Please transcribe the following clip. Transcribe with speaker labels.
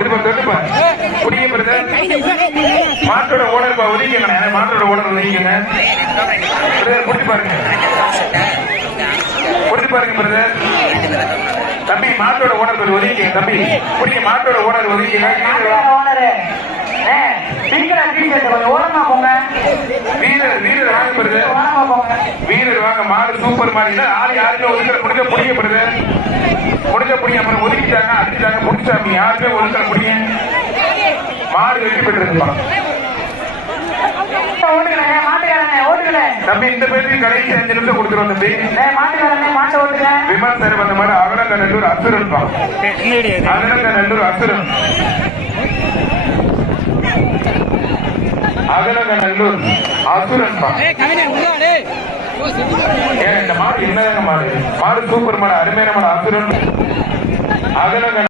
Speaker 1: திருப்ப திருப்ப புரிய மாட்டோட ஓனர் பா ஒதுக்கங்க மாட்டோட ஓனர் ஒதுக்கங்க பாருங்க. புரிஞ்சு பாருங்க பிரதர். தம்பி மாட்டோட ஓனர் ஒரு ஒதுக்கீங்க தம்பி புரிய மாட்டோட ஓனர் ஒதுக்கீங்க
Speaker 2: ஓனர். சீக்கிரம் ஓரமா போங்க.
Speaker 1: வாங்க. மாடு சூப்பர் மாடு. இல்ல ஆள் யாருமே ஒதுக்கிற முடிஞ்ச புடிங்க பிரதர் முடிஞ்ச புடிங்க அப்புறம் ஒதுக்கிட்டாங்க அடிச்சிட்டாங்க முடிச்சாமி யாருமே ஒதுக்கிற முடியுங்க மாடு வெற்றி
Speaker 2: ஓட்டுக்கிறேன்
Speaker 1: தம்பி இந்த பேருக்கு கடைசி அஞ்சு நிமிஷம் கொடுத்துருவோம் தம்பி. விமல் சார் வந்த மாதிரி அகலங்க நல்லூர் அசுரன் அகலங்க நல்லூர் அசுரன். அகலங்க நல்லூர் அசுரன் பா ஏன் இந்த மாடு என்னதாங்க மாடு? மாடு சூப்பர் மாடு அருமையான மாடு அசுரன் அகலங்க